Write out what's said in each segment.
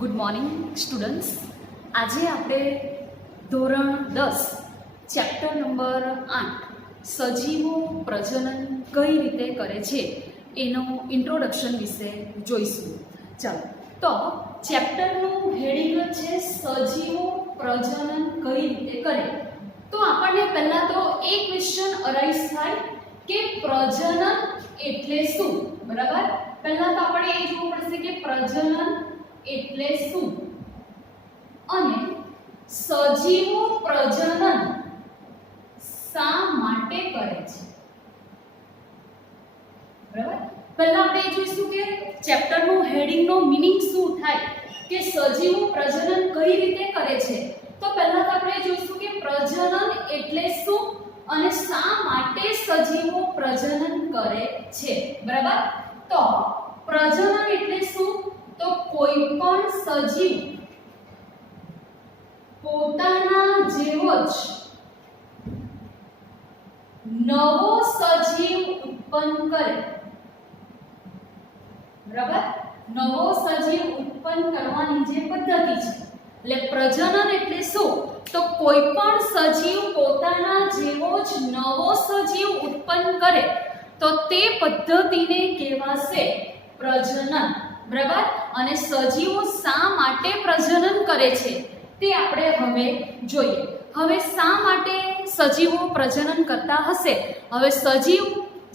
Good morning students. આજે આપણે ધોરણ 10 ચેપ્ટર નંબર 8 સજીવો પ્રજનન કઈ રીતે કરે છે એનો ઇન્ટ્રોડક્શન વિશે જોઈશું. ચાલો, તો ચેપ્ટરનું હેડિંગ છે સજીવો પ્રજનન કઈ રીતે કરે. તો આપણને પહેલા તો એક ક્વેશ્ચન અરાઇઝ થાય કે પ્રજનન એટલે શું. બરાબર, પહેલા તો આપણે એ જોવું પડશે કે પ્રજનન એટલે શું અને સજીવો પ્રજનન શા માટે કરે છે. બરાબર, પહેલા આપણે એ જોઈશું કે ચેપ્ટરનું હેડિંગનો મીનિંગ શું થાય કે સજીવો પ્રજનન કઈ રીતે કરે છે. તો પહેલા તો આપણે જોઈશું કે પ્રજનન એટલે શું અને શા માટે સજીવો પ્રજનન કરે છે. બરાબર, તો પ્રજનન એટલે શું? તો કોઈ પણ સજીવ પોતાના જેવો જ નવો સજીવ ઉત્પન્ન કરે. બરાબર, નવો સજીવ ઉત્પન્ન કરવાની જે પદ્ધતિ છે. એટલે પ્રજનન એટલે શું? તો કોઈ પણ સજીવ પોતાના જેવો જ નવો સજીવ ઉત્પન્ન કરે તો તે પદ્ધતિને કહેવાશે પ્રજનન. બરાબર, અને સજીવો શા માટે પ્રજનન કરે છે તે આપણે હવે જોઈએ. હવે શા માટે સજીવો પ્રજનન કરતા હશે? હવે સજીવ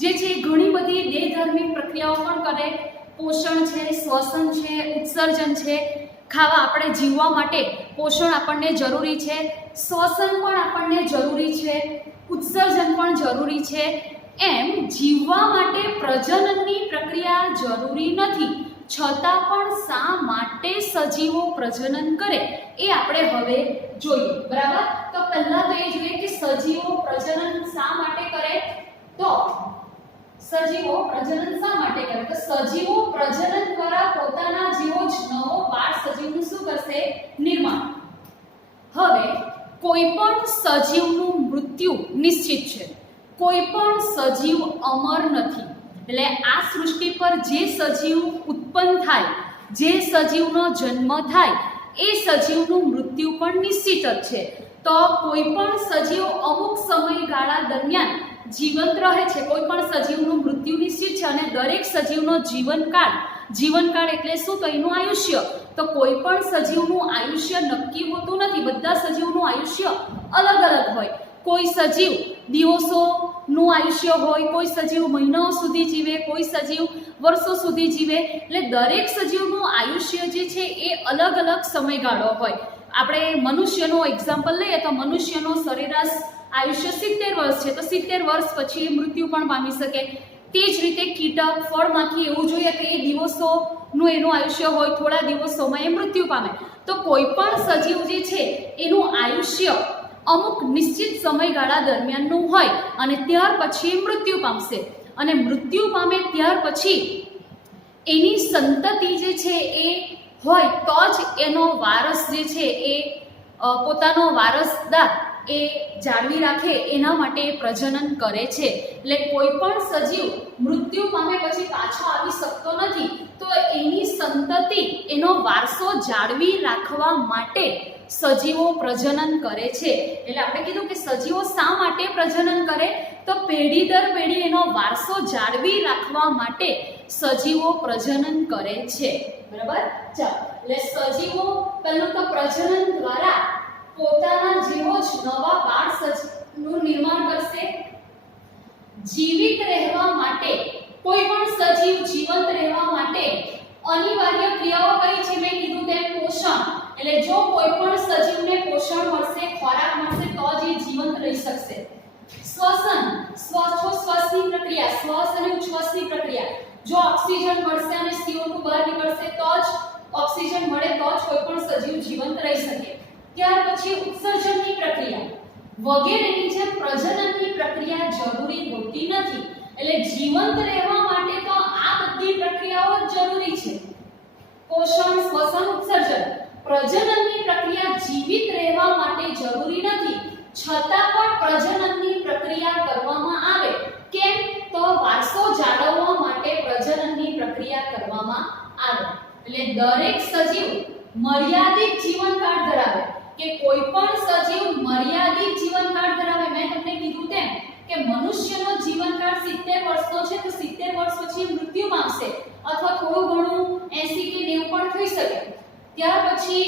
જે છે ઘણી બધી દેહધાર્મિક પ્રક્રિયાઓ પણ કરે. પોષણ છે, શ્વસન છે, ઉત્સર્જન છે. ખાવા આપણે જીવવા માટે પોષણ આપણને જરૂરી છે, શ્વસન પણ આપણને જરૂરી છે, ઉત્સર્જન પણ જરૂરી છે. એમ જીવવા માટે પ્રજનનની પ્રક્રિયા જરૂરી નથી, છતાં પણ શા માટે સજીવો પ્રજનન કરે એ આપણે હવે જોઈએ. બરાબર, તો પહેલા તો એ જોઈએ કે સજીવો પ્રજનન શા માટે કરે. તો સજીવો પ્રજનન શા માટે કરે? તો સજીવો પ્રજનન દ્વારા પોતાના જેવો જ નવો બાળ સજીવનું શું કરશે? નિર્માણ. હવે કોઈ પણ સજીવનું મૃત્યુ નિશ્ચિત છે, કોઈ પણ સજીવ અમર નથી. એટલે આ સૃષ્ટિ પર જે સજીવ ઉત્પન્ન થાય, જે સજીવનો જન્મ થાય એ સજીવનું મૃત્યુ પણ નિશ્ચિત જ છે. તો કોઈ પણ સજીવ અમુક સમયગાળા દરમિયાન જીવંત રહે છે. કોઈ પણ સજીવનું મૃત્યુ નિશ્ચિત છે અને દરેક સજીવનો જીવનકાળ એટલે શું? તો એનું આયુષ્ય. તો કોઈ પણ સજીવનું આયુષ્ય નક્કી હોતું નથી, બધા સજીવનું આયુષ્ય અલગ અલગ હોય. કોઈ સજીવ દિવસોનું આયુષ્ય હોય, કોઈ સજીવ મહિનાઓ સુધી જીવે, કોઈ સજીવ વર્ષો સુધી જીવે. એટલે દરેક સજીવનું આયુષ્ય જે છે એ અલગ અલગ સમયગાળો હોય. આપણે મનુષ્યનો એક્ઝામ્પલ લઈએ તો મનુષ્યનો સરેરાશ આયુષ્ય 70 વર્ષ છે, તો 70 વર્ષ પછી મૃત્યુ પણ પામી શકે. તે જ રીતે કીટક, ફળમાંથી એવું જોઈએ કે એ દિવસોનું એનું આયુષ્ય હોય, થોડા દિવસોમાં એ મૃત્યુ પામે. તો કોઈ પણ સજીવ જે છે એનું આયુષ્ય અમુક નિશ્ચિત સમયગાળા દરમિયાનનું હોય અને ત્યાર પછી એ મૃત્યુ પામશે. અને મૃત્યુ પામે ત્યાર પછી એની સંતતિ જે છે એ હોય તો જ એનો વારસ જે છે એ પોતાનો વારસદાર એ જાળવી રાખે, એના માટે પ્રજનન કરે છે. એટલે કોઈ પણ સજીવ મૃત્યુ પામે પછી પાછો આવી શકતો નથી. તો એની સંતતિ, એનો વારસો જાળવી રાખવા માટે સજીવો પ્રજનન કરે છે. એટલે આપણે કીધું કે સજીવો શા માટે પ્રજનન કરે? તો પેઢી દર પેઢી એનો વારસો જાળવી રાખવા માટે સજીવો પ્રજનન કરે છે. બરાબર, ચાલો, એટલે સજીવો પહેલું તો પ્રજનન દ્વારા પોતાના જેવો જ નવા બાળ સજીવનું નિર્માણ કરશે. જીવિત રહેવા માટે, કોઈ પણ સજીવ જીવંત રહેવા માટે અનિવાર્ય ક્રિયાઓ કઈ છે? મેં કીધું તેમ પોષણ. એટલે જો કોઈ પણ સજીવને પોષણ મળશે, ખોરાક મળશે તો જ એ જીવંત રહી શકશે. શ્વસન, શ્વાસોચ્છ્વાસની પ્રક્રિયા, શ્વાસ અને ઉચ્છ્વાસની પ્રક્રિયા. જો ઓક્સિજન મળશે અને CO2 બહાર નીકળશે તો જ ઓક્સિજન મળે તો જ કોઈ પણ સજીવ જીવંત રહી શકે. ત્યાર પછી ઉત્સર્જનની પ્રક્રિયા વગેરેની જેમ પ્રજનનની પ્રક્રિયા જરૂરી હોતી નથી. એટલે જીવંત રહેવા માટે તો આ બધી પ્રક્રિયાઓ જરૂરી છે. પોષણ, શ્વસન, ઉત્સર્જન. પ્રજનનની પ્રક્રિયા જીવિત રહેવા માટે જરૂરી નથી, છતાં પણ પ્રજનનની પ્રક્રિયા કરવામાં આવે. કેમ? તો વારસો જાળવવા માટે પ્રજનનની પ્રક્રિયા કરવામાં આવે. એટલે દરેક સજીવ મર્યાદિત જીવનકાળ ધરાવે કે કોઈ પણ સજીવ મર્યાદિત જીવનકાળ ધરાવે. મેં તમને કીધું તેમ કે મનુષ્યનો જીવનકાળ 70 વર્ષનો છે તો 70 વર્ષ પછી મૃત્યુ પામશે અથવા થોડું ઘણું 80 કે 90 પણ થઈ શકે. ત્યાર પછી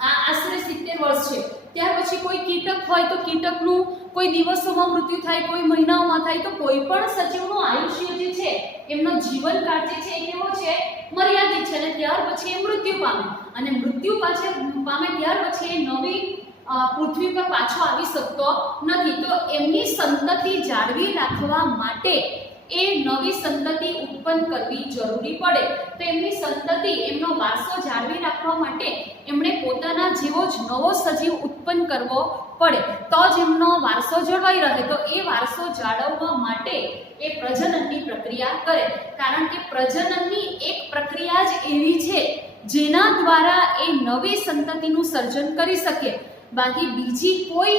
આ આશરે 70 વર્ષ છે. ત્યાર પછી કોઈ કીટક હોય તો કીટકનું કોઈ દિવસોમાં મૃત્યુ થાય, કોઈ મહિનાઓમાં થાય. તો કોઈ પણ સજીવનું આયુષ્ય જે છે એમનો જીવનકાળ જે છે એ કેવો છે? મર્યાદિત છે. અને ત્યાર પછી એ મૃત્યુ પામે અને મૃત્યુ પામે ત્યાર પછી એ નવી પૃથ્વી પર પાછો આવી શકતો નથી. તો એમની સંતતિ જાળવી રાખવા માટે એ નવી સંતતિ ઉત્પન્ન કરવી જરૂરી પડે. તો એમની સંતતિ, એમનો વારસો જાળવી રાખવા માટે એમણે પોતાના જેવો જ નવો સજીવ ઉત્પન્ન કરવો પડે તો જ એમનો વારસો જળવાઈ રહે. તો એ વારસો જાળવવા માટે એ પ્રજનનની પ્રક્રિયા કરે. કારણ કે પ્રજનનની એક પ્રક્રિયા જ એવી છે જેના દ્વારા એ નવી સંતતિનું સર્જન કરી શકે. બાકી બીજી કોઈ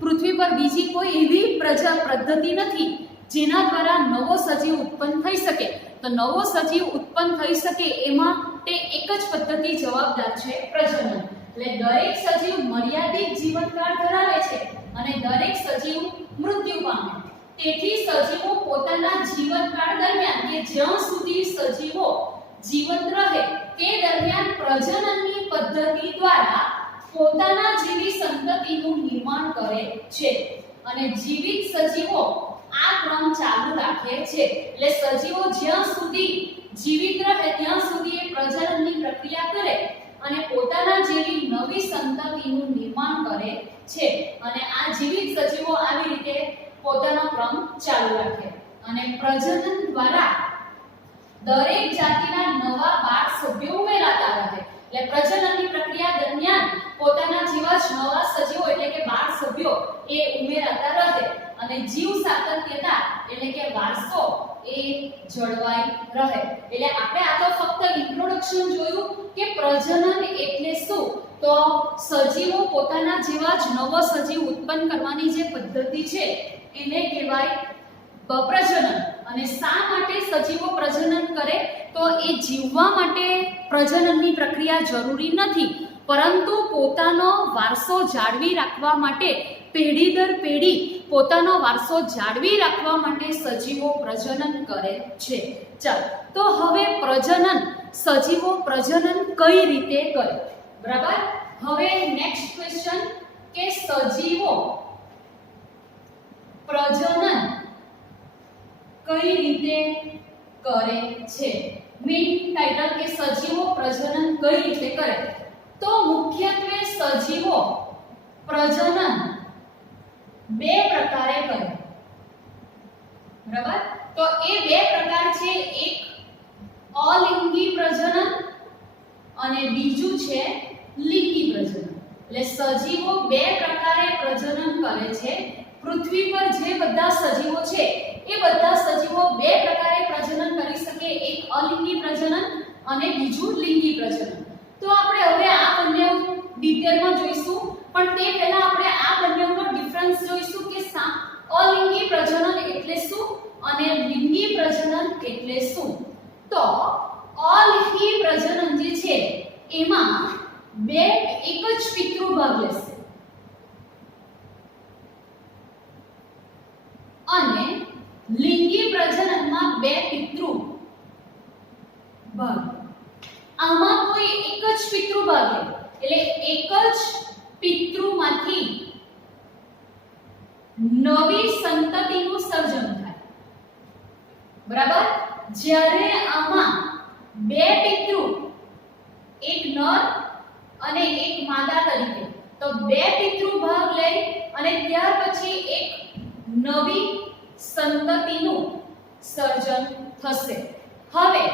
પૃથ્વી પર બીજી કોઈ એવી પદ્ધતિ નથી જેના દ્વારા નવો સજીવ ઉત્પન્ન થઈ શકે. તો નવો સજીવ ઉત્પન્ન થઈ શકે એમાં તે એક જ પદ્ધતિ જવાબદાર છે, પ્રજનન. એટલે દરેક સજીવ મર્યાદિત જીવનકાળ ધરાવે છે અને દરેક સજીવ મૃત્યુ પામે. તેથી સજીવો પોતાના જીવનકાળ દરમિયાન કે જ્યાં સુધી સજીવો જીવંત રહે તે દરમિયાન પ્રજનનની પદ્ધતિ દ્વારા પોતાના જેવી સંતતિનું નિર્માણ કરે છે. અને જીવિત સજીવો આ ક્રમ ચાલુ રાખે છે. એટલે સજીવો જ્યાં સુધી જીવિત રહે ત્યાં સુધી એ પ્રજનનની પ્રક્રિયા કરે અને પોતાના જેવી નવી સંતતિનું નિર્માણ કરે છે. અને આ જીવિત સજીવો આવી રીતે પોતાનો ક્રમ ચાલુ રાખે અને પ્રજનન દ્વારા દરેક જાતિના નવા બાળ સભ્યો ઉમેરાતા રહે. એટલે પ્રજનનની પ્રક્રિયા દરમિયાન પોતાના જેવા જ નવા સજીવો એટલે કે બાળ સભ્યો એ ઉમેરાતા રહે અને જીવ સાતત્યતા એટલે કે વારસો એ જળવાઈ રહે. એટલે આપણે આ તો ફક્ત ઇન્ટ્રોડક્શન જોયું કે પ્રજનન એટલે શું. તો સજીવો પોતાના જેવા જ નવો સજીવ ઉત્પન્ન કરવાની જે પદ્ધતિ છે એને કહેવાય પ્રજનન. અને શા માટે સજીવો પ્રજનન કરે? તો એ જીવવા માટે પ્રજનનની પ્રક્રિયા જરૂરી નથી, પરંતુ પોતાનો વારસો જાળવી રાખવા માટે પેઢી દર પેઢી પોતાનો વારસો જાળવી રાખવા માટે સજીવો પ્રજનન કરે છે. ચાલો, તો હવે પ્રજનન, સજીવો પ્રજનન કઈ રીતે કરે? બરાબર. હવે નેક્સ્ટ ક્વેશ્ચન કે સજીવો પ્રજનન કઈ રીતે કરે છે? મેઇન ટાઇટલ કે સજીવો પ્રજનન કઈ રીતે કરે. તો મુખ્યત્વે સજીવો પ્રજનન બે પ્રકારે કરે. બરાબર. તો એ બે પ્રકાર છે, એક અલિંગી પ્રજનન અને બીજું છે લિંગી પ્રજનન. એટલે સજીવો બે પ્રકારે પ્રજનન કરે છે. પૃથ્વી પર જે બધા સજીવો છે એ બધા સજીવો બે પ્રકારે પ્રજનન કરી શકે, એક અલિંગી પ્રજનન અને બીજું લિંગી પ્રજનન. તો આપણે હવે આ બંને ડિટેલમાં જોઈશું, પણ તે પહેલા આપણે આ બંનેનો ડિફરન્સ જોઈશું કે અલિંગી પ્રજનન એટલે શું અને લિંગી પ્રજનન એટલે શું. તો અલિંગી પ્રજનન જે છે એમાં એક જ પિતૃ ભાગ લેશે અને લિંગી પ્રજનનમાં બે પિતૃ ભાગ. આમાં કોઈ એક જ પિતૃ ભાગ એટલે એક જ પિતૃમાંથી નવી સંતતિનું સર્જન થાય. બરાબર. જ્યારે આમાં બે પિતૃ, એક નર અને એક માદા તરીકે, તો બે પિતૃ ભાગ લે અને ત્યાર પછી એક નવી સંતતિનું સર્જન થશે. હવે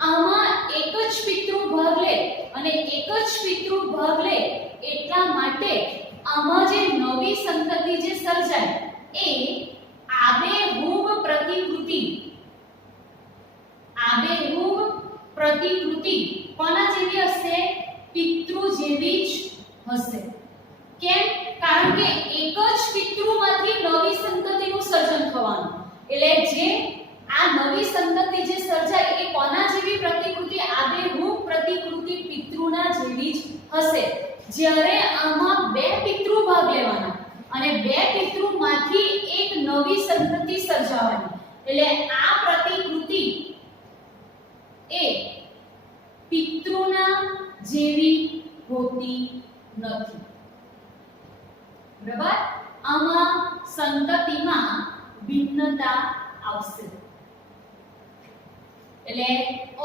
આમાં એક જ પિતૃ ભાગ લે અને એક જ પિતૃ ભાગ લે એટલા માટે આમાં જે નવી સંતતિ જે સર્જાય એ આબેહૂબ પ્રતિકૃતિ કોના જેવી હશે? પિતૃ જેવી જ હશે. કેમ? કારણ કે એક જ પિતૃમાંથી નવી સંતતિનું સર્જન થવાનું. એટલે જે આ નવી સંતતિ જે સર્જાય એ કોના જેવી પ્રતિકૃતિ? આબેહૂબ જ્યારે આમાં બે પિતૃ ભાગ લેવાના અને બે પિતૃમાંથી એક નવી સંતતિ સર્જાવાની, એટલે આ પ્રતિકૃતિ એ પિતૃના જેવી હોતી નથી. બરાબર, આમાં સંતતિમાં ભિન્નતા આવશે. એટલે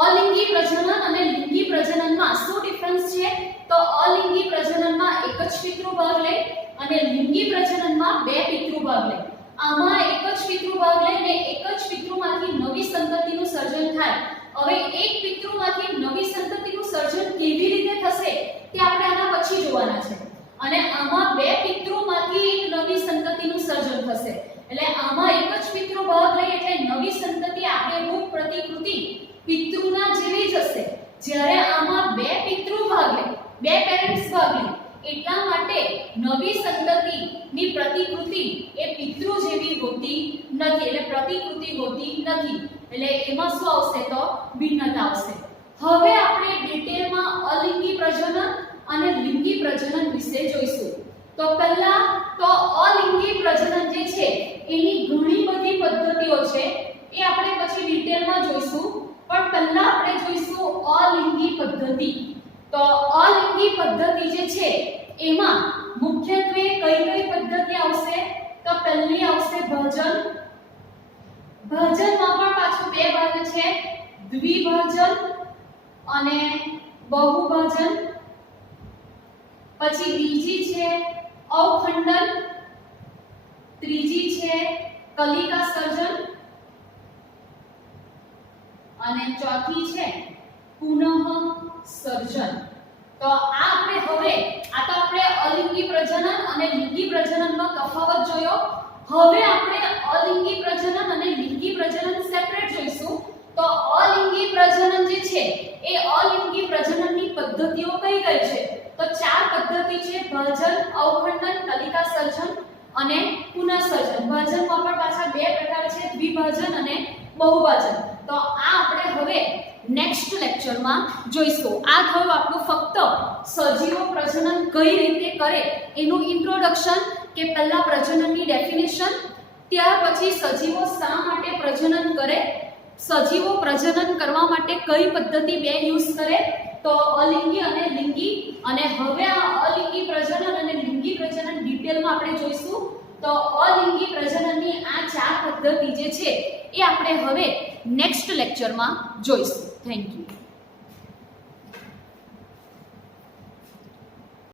અલિંગી પ્રજનન અને લિંગી પ્રજનનમાં શું ડિફરન્સ છે? તો અલિંગી પ્રજનનમાં એક જ પિતૃ ભાગ લે અને લિંગી પ્રજનનમાં બે પિતૃ ભાગ લે. આમાં એક જ પિતૃ ભાગ લઈને એક જ પિતૃમાંથી નવી સંતતિનું સર્જન થાય. હવે એક પિતૃમાંથી નવી સંતતિનું સર્જન કેવી રીતે થશે તે આપણે આના પછી જોવાના છે. અને આમાં બે પિતૃમાંથી એક નવી સંતતિનું સર્જન થશે. એટલે આમાં એક જ પિતૃ ભાગ લે એટલે નવી સંતતિ આબેહૂબ પ્રતિકૃતિ પિતૃના જેવી જ હશે. જ્યારે આમાં બે પિતૃ ભાગ લે, બે પેરેન્ટ્સ ભાગ લે, એટલા માટે નવી સંતતિની પ્રતિકૃતિ એ પિતૃ જેવી હોતી નથી, એટલે પ્રતિકૃતિ હોતી નથી. એટલે એમાં શું આવશે? તો ભિન્નતા આવશે. હવે આપણે ડિટેલમાં અલિંગી પ્રજનન અને લિંગી પ્રજનન વિશે જોઈશું. તો પહેલા તો અલિંગી પ્રજનન જે છે એની ઘણી બધી પદ્ધતિઓ છે, એ આપણે પછી ડિટેલમાં જોઈશું. પણ પહેલા આપણે જોઈશું અલિંગી પદ્ધતિ. તો અલિંગી પદ્ધતિ જે છે એમાં મુખ્યત્વે કઈ કઈ પદ્ધતિ આવશે? તો પહેલી આવશે ભાજન. ભાજનમાં પણ પાછું બે ભાગ છે, દ્વિભાજન અને બહુભાજન. પછી બીજી છે અવખંડન, ત્રીજી છે કલિકા સર્જન અને ચોથી છે પુનઃ સર્જન. તો આ આપણે હવે આ તો આપણે અલિંગી પ્રજનન અને લિંગી પ્રજનનનો તફાવત જોયો. હવે આપણે અલિંગી પ્રજનન અને લિંગી પ્રજનન સેપરેટ જોઈશું. તો અલિંગી પ્રજનન જે છે એ અલિંગી પ્રજનનની પદ્ધતિઓ કઈ કઈ છે? તો ચાર પદ્ધતિ છે: ભાજન, અવખંડન, કલિકા સર્જન અને પુનઃસર્જન. ભાજનમાં પણ પાછા બે પ્રકાર છે, દ્વિભાજન અને બહુભાજન. તો આ આપણે હવે નેક્સ્ટ લેક્ચરમાં જોઈશું. આ થયું આપણું ફક્ત સજીવો પ્રજનન કઈ રીતે કરે એનું ઇન્ટ્રોડક્શન, કે પહેલા પ્રજનનની ડેફિનેશન, ત્યાર પછી સજીવો શા માટે પ્રજનન કરે, સજીવો પ્રજનન કરવા માટે કઈ પદ્ધતિ બે યુઝ કરે, તો અલિંગી અને લિંગી. અને હવે આ અલિંગી પ્રજનન અને લિંગી પ્રજનન ડિટેલમાં આપણે જોઈશું. તો અલિંગી પ્રજનનની આ ચાર પદ્ધતિ જે છે એ આપણે હવે નેક્સ્ટ લેક્ચરમાં જોઈશું. Thank you.